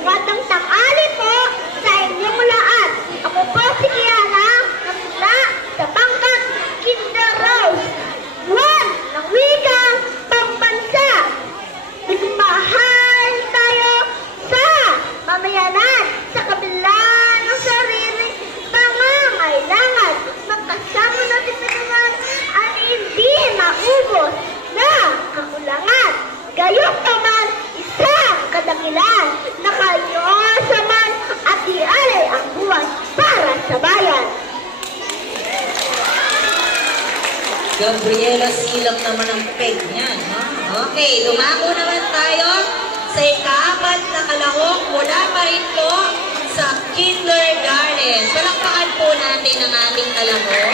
Magandang tanghali po sa inyong lahat. Ako po si Kiana, namula sa Pangkat Kinder Rose. Buwan ng wikang pambansa. Nagmahal tayo sa mamayanan sa kabila ng sariling pangangailangan. Magkasama natin naman at hindi maubos na kakulangan. Gayong naman isang kadakilan na kayo sa man at ialay ang buwan para sa bayan. Gabriela Silak naman ang peg niyan. Okay, dumako naman tayo sa ika-4 na kalahok mula pa rin po sa kindergarten. Palakpakan po natin ang ating kalahok.